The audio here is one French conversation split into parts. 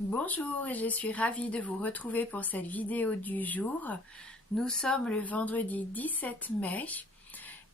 Bonjour et je suis ravie de vous retrouver pour cette vidéo du jour. Nous sommes le vendredi 17 mai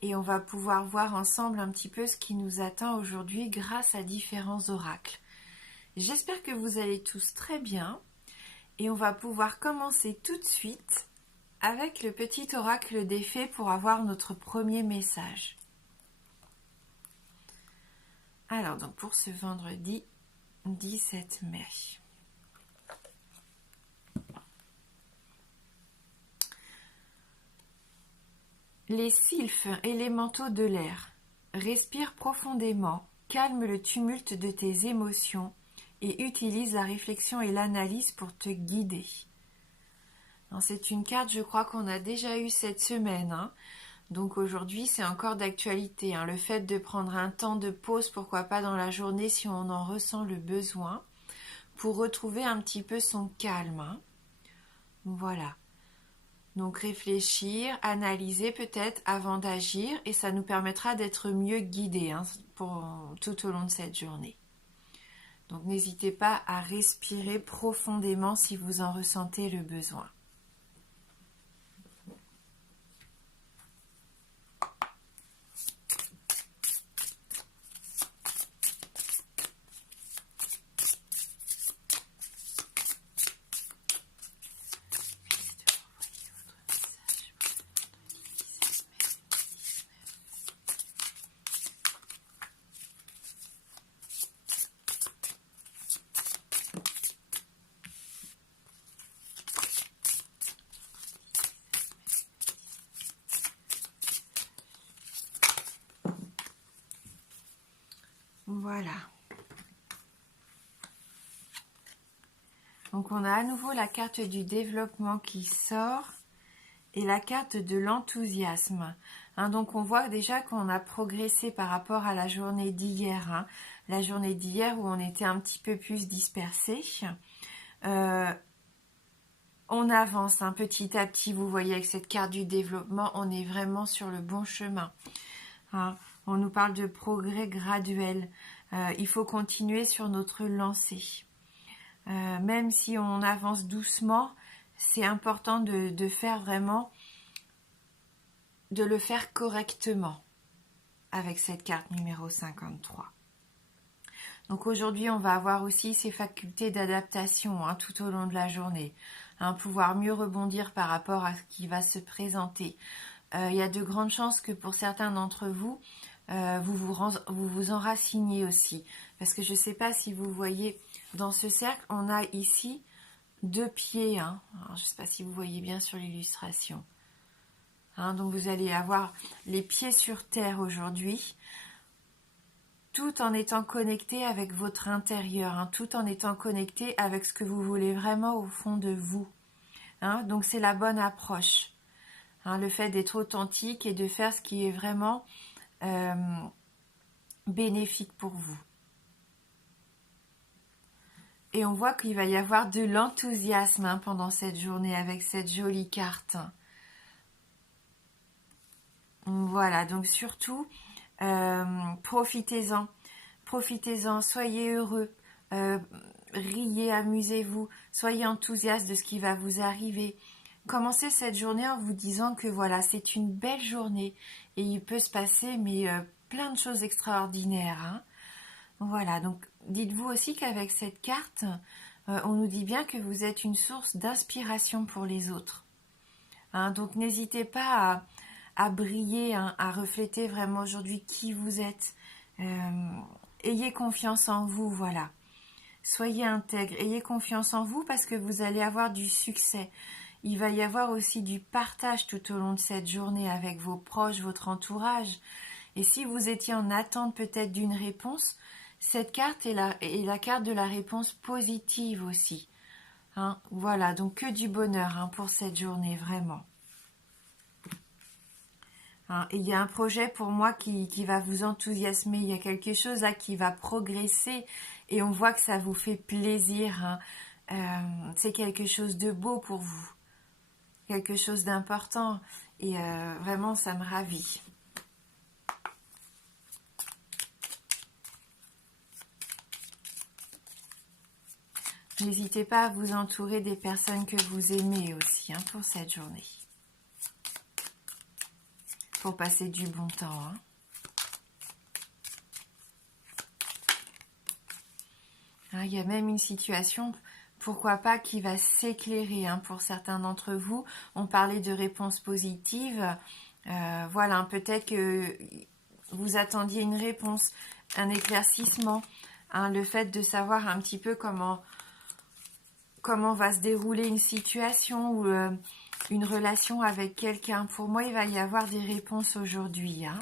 et on va pouvoir voir ensemble un petit peu ce qui nous attend aujourd'hui grâce à différents oracles. J'espère que vous allez tous très bien et on va pouvoir commencer tout de suite avec le petit oracle des fées pour avoir notre premier message. Alors donc pour ce vendredi 17 mai. Les sylphes élémentaux de l'air. Respire profondément, calme le tumulte de tes émotions et utilise la réflexion et l'analyse pour te guider. C'est une carte, je crois qu'on a déjà eue cette semaine. Donc aujourd'hui, c'est encore d'actualité. Le fait de prendre un temps de pause, pourquoi pas dans la journée si on en ressent le besoin, pour retrouver un petit peu son calme. Voilà. Donc réfléchir, analyser peut-être avant d'agir et ça nous permettra d'être mieux guidés tout au long de cette journée. Donc n'hésitez pas à respirer profondément si vous en ressentez le besoin. Voilà. Donc on a à nouveau la carte du développement qui sort et la carte de l'enthousiasme. Donc on voit déjà qu'on a progressé par rapport à la journée d'hier. La journée d'hier où on était un petit peu plus dispersé. On avance petit à petit, vous voyez avec cette carte du développement, on est vraiment sur le bon chemin. On nous parle de progrès graduel. Il faut continuer sur notre lancée. Même si on avance doucement, c'est important de faire vraiment, de le faire correctement avec cette carte numéro 53. Donc aujourd'hui, on va avoir aussi ces facultés d'adaptation tout au long de la journée. Pouvoir mieux rebondir par rapport à ce qui va se présenter. Il y a de grandes chances que pour certains d'entre vous, vous vous enraciniez aussi. Parce que je ne sais pas si vous voyez, dans ce cercle, on a ici 2 pieds. Alors, je ne sais pas si vous voyez bien sur l'illustration. Donc vous allez avoir les pieds sur terre aujourd'hui, tout en étant connecté avec votre intérieur, tout en étant connecté avec ce que vous voulez vraiment au fond de vous. Donc c'est la bonne approche. Le fait d'être authentique et de faire ce qui est vraiment bénéfique pour vous. Et on voit qu'il va y avoir de l'enthousiasme pendant cette journée avec cette jolie carte. Voilà, donc surtout, profitez-en. Profitez-en, soyez heureux, riez, amusez-vous, soyez enthousiaste de ce qui va vous arriver. Commencez cette journée en vous disant que voilà, c'est une belle journée et il peut se passer plein de choses extraordinaires. Voilà, donc dites-vous aussi qu'avec cette carte, on nous dit bien que vous êtes une source d'inspiration pour les autres. Donc n'hésitez pas à briller, à refléter vraiment aujourd'hui qui vous êtes. Ayez confiance en vous, voilà. Soyez intègre, ayez confiance en vous parce que vous allez avoir du succès. Il va y avoir aussi du partage tout au long de cette journée avec vos proches, votre entourage. Et si vous étiez en attente peut-être d'une réponse, cette carte est la carte de la réponse positive aussi. Voilà, donc que du bonheur pour cette journée, vraiment. Et il y a un projet pour moi qui va vous enthousiasmer, il y a quelque chose là qui va progresser et on voit que ça vous fait plaisir. C'est quelque chose de beau pour vous, quelque chose d'important et vraiment ça me ravit. N'hésitez pas à vous entourer des personnes que vous aimez aussi hein, pour cette journée. Pour passer du bon temps. Hein. Hein, il y a même une situation, pourquoi pas, qui va s'éclairer hein, pour certains d'entre vous. On parlait de réponses positives. Voilà, peut-être que vous attendiez une réponse, un éclaircissement. Hein, le fait de savoir un petit peu comment va se dérouler une situation ou une relation avec quelqu'un. Pour moi, il va y avoir des réponses aujourd'hui. Hein.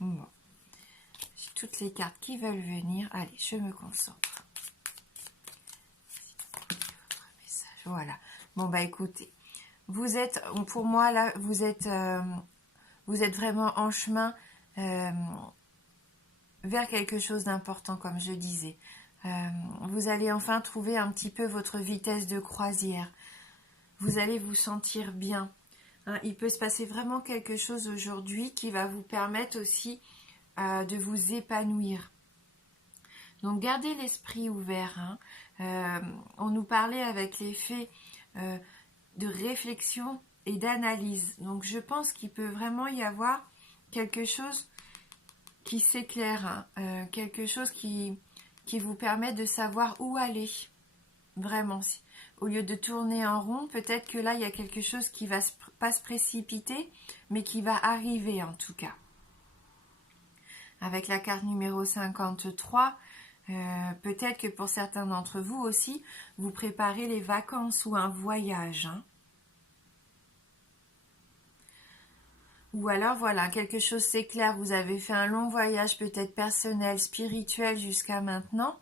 Bon. J'ai toutes les cartes qui veulent venir. Allez, je me concentre. Voilà. Bon, bah écoutez, vous êtes, pour moi, là, vous êtes vraiment en chemin vers quelque chose d'important, comme je disais. Vous allez enfin trouver un petit peu votre vitesse de croisière. Vous allez vous sentir bien. Hein, il peut se passer vraiment quelque chose aujourd'hui qui va vous permettre aussi de vous épanouir. Donc gardez l'esprit ouvert. Hein. On nous parlait avec les faits de réflexion et d'analyse. Donc je pense qu'il peut vraiment y avoir quelque chose qui s'éclaire, hein. Quelque chose qui vous permet de savoir où aller. Vraiment. Au lieu de tourner en rond, peut-être que là, il y a quelque chose qui va pas se précipiter, mais qui va arriver en tout cas. Avec la carte numéro 53, peut-être que pour certains d'entre vous aussi, vous préparez les vacances ou un voyage. Hein. Ou alors, voilà, quelque chose s'éclaire. Vous avez fait un long voyage, peut-être personnel, spirituel jusqu'à maintenant.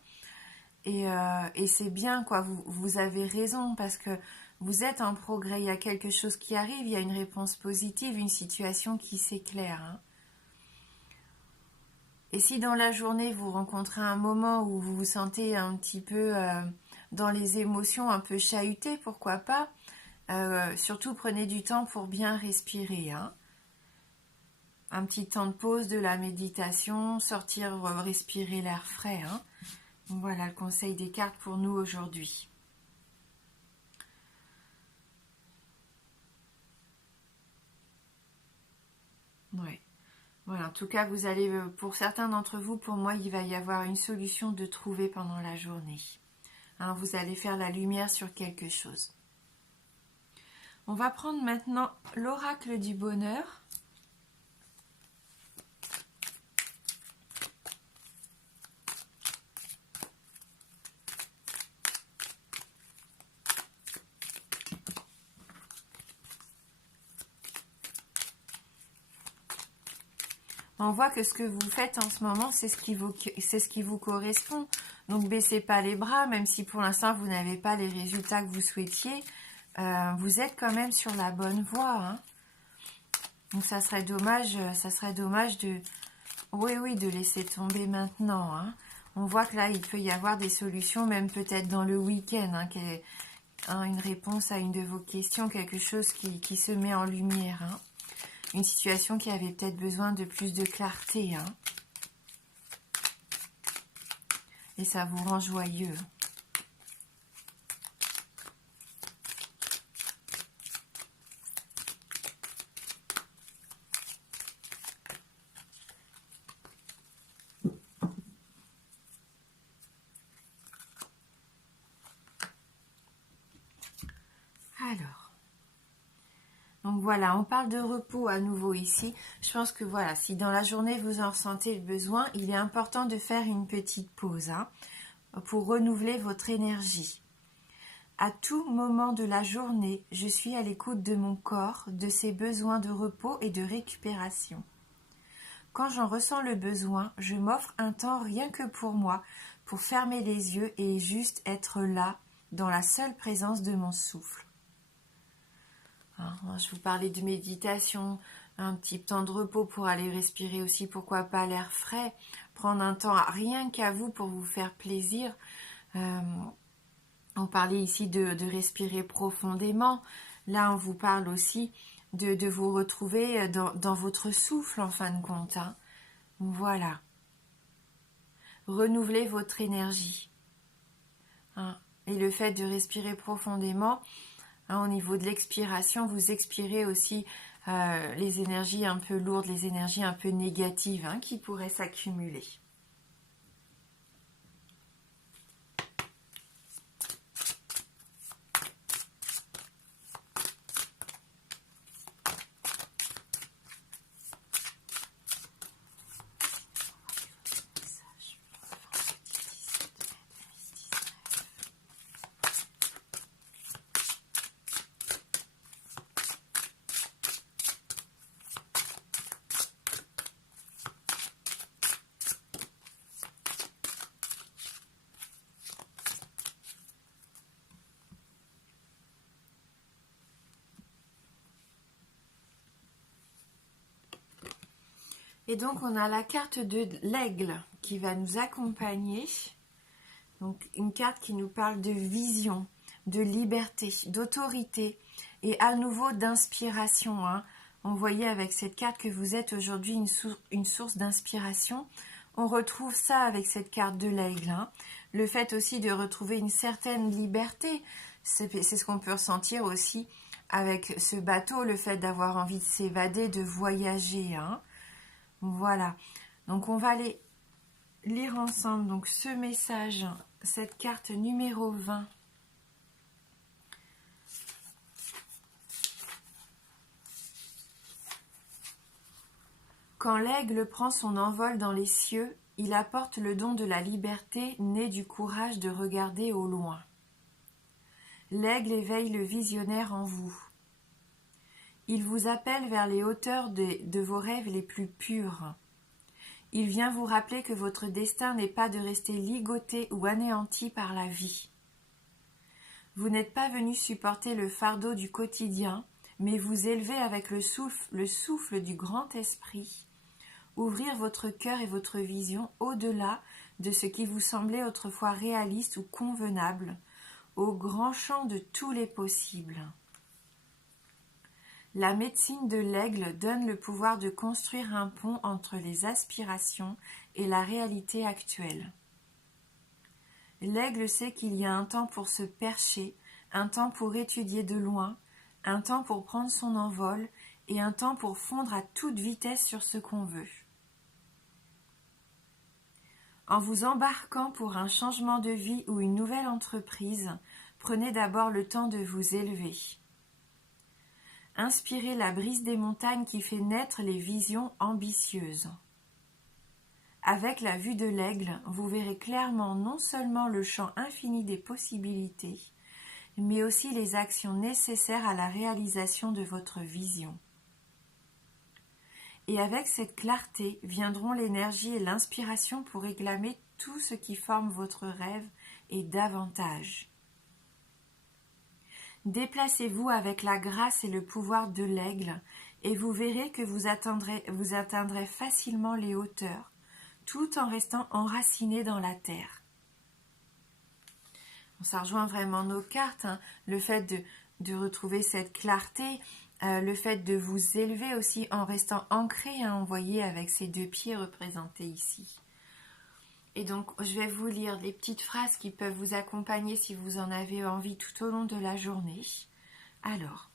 Et c'est bien, quoi. Vous avez raison parce que vous êtes en progrès. Il y a quelque chose qui arrive, il y a une réponse positive, une situation qui s'éclaire. Hein. Et si dans la journée, vous rencontrez un moment où vous vous sentez un petit peu dans les émotions, un peu chahuté, pourquoi pas, surtout prenez du temps pour bien respirer. Hein. Un petit temps de pause, de la méditation, sortir, respirer l'air frais. Hein. Voilà le conseil des cartes pour nous aujourd'hui. Ouais. Voilà, en tout cas, vous allez, pour certains d'entre vous, pour moi, il va y avoir une solution de trouver pendant la journée. Hein, vous allez faire la lumière sur quelque chose. On va prendre maintenant l'oracle du bonheur. On voit que ce que vous faites en ce moment, c'est ce qui vous correspond. Donc, baissez pas les bras, même si pour l'instant, vous n'avez pas les résultats que vous souhaitiez. Vous êtes quand même sur la bonne voie. Hein. Donc, ça serait dommage de... Oui, de laisser tomber maintenant. Hein. On voit que là, il peut y avoir des solutions, même peut-être dans le week-end, hein, une réponse à une de vos questions, quelque chose qui se met en lumière. Hein. Une situation qui avait peut-être besoin de plus de clarté. Hein. Et ça vous rend joyeux. Alors. Donc voilà, on parle de repos à nouveau ici. Je pense que voilà, si dans la journée vous en ressentez le besoin, il est important de faire une petite pause hein, pour renouveler votre énergie. À tout moment de la journée, je suis à l'écoute de mon corps, de ses besoins de repos et de récupération. Quand j'en ressens le besoin, je m'offre un temps rien que pour moi, pour fermer les yeux et juste être là, dans la seule présence de mon souffle. Je vous parlais de méditation, un petit temps de repos pour aller respirer aussi, pourquoi pas l'air frais, prendre un temps rien qu'à vous pour vous faire plaisir. On parlait ici de respirer profondément. Là, on vous parle aussi de vous retrouver dans votre souffle, en fin de compte. Hein. Voilà. renouveler votre énergie. Hein. Et le fait de respirer profondément, hein, au niveau de l'expiration, vous expirez aussi les énergies un peu lourdes, les énergies un peu négatives, hein, qui pourraient s'accumuler. Et donc on a la carte de l'aigle qui va nous accompagner. Donc une carte qui nous parle de vision, de liberté, d'autorité et à nouveau d'inspiration. Hein. On voyait avec cette carte que vous êtes aujourd'hui une source d'inspiration. On retrouve ça avec cette carte de l'aigle. Hein. Le fait aussi de retrouver une certaine liberté, c'est ce qu'on peut ressentir aussi avec ce bateau, le fait d'avoir envie de s'évader, de voyager. Hein. Voilà, donc on va aller lire ensemble donc ce message, cette carte numéro 20. Quand l'aigle prend son envol dans les cieux, il apporte le don de la liberté né du courage de regarder au loin. L'aigle éveille le visionnaire en vous. Il vous appelle vers les hauteurs de vos rêves les plus purs. Il vient vous rappeler que votre destin n'est pas de rester ligoté ou anéanti par la vie. Vous n'êtes pas venu supporter le fardeau du quotidien, mais vous élever avec le souffle du grand esprit, ouvrir votre cœur et votre vision au-delà de ce qui vous semblait autrefois réaliste ou convenable, au grand champ de tous les possibles. La médecine de l'aigle donne le pouvoir de construire un pont entre les aspirations et la réalité actuelle. L'aigle sait qu'il y a un temps pour se percher, un temps pour étudier de loin, un temps pour prendre son envol et un temps pour fondre à toute vitesse sur ce qu'on veut. En vous embarquant pour un changement de vie ou une nouvelle entreprise, prenez d'abord le temps de vous élever. Inspirez la brise des montagnes qui fait naître les visions ambitieuses. Avec la vue de l'aigle, vous verrez clairement non seulement le champ infini des possibilités, mais aussi les actions nécessaires à la réalisation de votre vision. Et avec cette clarté viendront l'énergie et l'inspiration pour réclamer tout ce qui forme votre rêve et davantage. Déplacez-vous avec la grâce et le pouvoir de l'aigle et vous verrez que vous atteindrez facilement les hauteurs, tout en restant enraciné dans la terre. Ça rejoint vraiment nos cartes, hein, le fait de retrouver cette clarté, le fait de vous élever aussi en restant ancré, hein, vous voyez, avec ces deux pieds représentés ici. Et donc, je vais vous lire les petites phrases qui peuvent vous accompagner si vous en avez envie tout au long de la journée. Alors,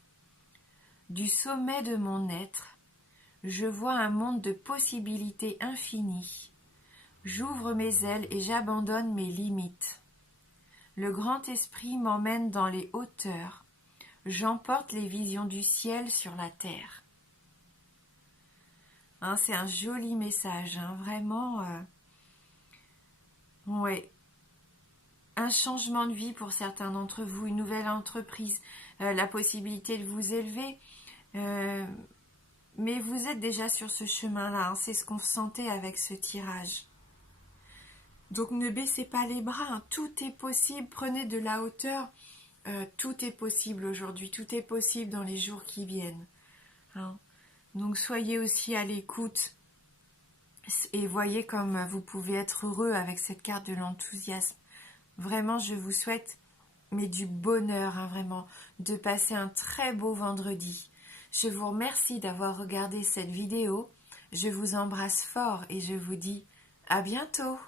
du sommet de mon être, je vois un monde de possibilités infinies. J'ouvre mes ailes et j'abandonne mes limites. Le grand esprit m'emmène dans les hauteurs. J'emporte les visions du ciel sur la terre. Hein, c'est un joli message, hein, vraiment. Ouais. Un changement de vie pour certains d'entre vous, une nouvelle entreprise, la possibilité de vous élever. Mais vous êtes déjà sur ce chemin-là, hein, c'est ce qu'on sentait avec ce tirage. Donc ne baissez pas les bras, hein, tout est possible, prenez de la hauteur, tout est possible aujourd'hui, tout est possible dans les jours qui viennent. Hein. Donc soyez aussi à l'écoute et voyez comme vous pouvez être heureux avec cette carte de l'enthousiasme. Vraiment, je vous souhaite mais du bonheur, hein, vraiment, de passer un très beau vendredi. Je vous remercie d'avoir regardé cette vidéo, je vous embrasse fort et je vous dis à bientôt.